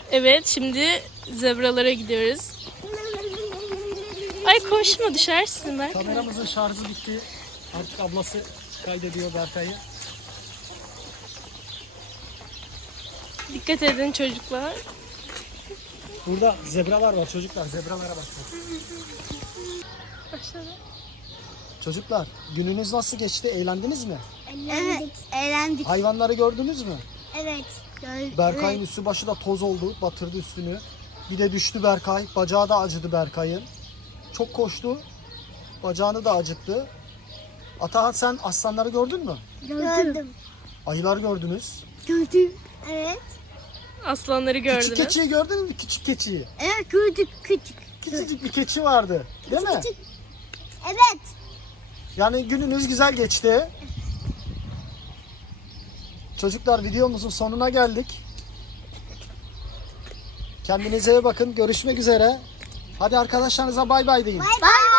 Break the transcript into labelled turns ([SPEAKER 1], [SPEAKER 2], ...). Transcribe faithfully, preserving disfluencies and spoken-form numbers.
[SPEAKER 1] Evet, şimdi zebralara gidiyoruz. Ay koşma, düşersin Berkay.
[SPEAKER 2] Kameramızın şarjı bitti. Artık ablası kaydediyor Berkay'ı.
[SPEAKER 1] Dikkat edin çocuklar.
[SPEAKER 2] Burada zebralar var çocuklar. Zebralara bakın.
[SPEAKER 1] Başladı.
[SPEAKER 2] Çocuklar gününüz nasıl geçti? Eğlendiniz mi?
[SPEAKER 3] Evet, eğlendik.
[SPEAKER 2] Hayvanları gördünüz mü?
[SPEAKER 3] Evet. Gör-
[SPEAKER 2] Berkay'ın üstü başı da toz oldu. Batırdı üstünü. Bir de düştü Berkay. Bacağı da acıdı Berkay'ın. Çok koştu. Bacağını da acıttı. Atahan sen aslanları gördün mü?
[SPEAKER 3] Gördüm.
[SPEAKER 2] Ayılar gördünüz.
[SPEAKER 3] Gördüm. Evet.
[SPEAKER 1] Aslanları
[SPEAKER 2] Küçük
[SPEAKER 1] gördünüz.
[SPEAKER 2] keçiyi gördün mü? Küçük keçiyi.
[SPEAKER 3] Evet gördük küçük.
[SPEAKER 2] Küçücük bir keçi vardı. Değil mi?
[SPEAKER 3] Küçük. Evet.
[SPEAKER 2] Yani gününüz güzel geçti. Çocuklar videomuzun sonuna geldik. Kendinize iyi bakın. Görüşmek üzere. Hadi arkadaşlarınıza bay bay deyin.
[SPEAKER 3] Bay bay.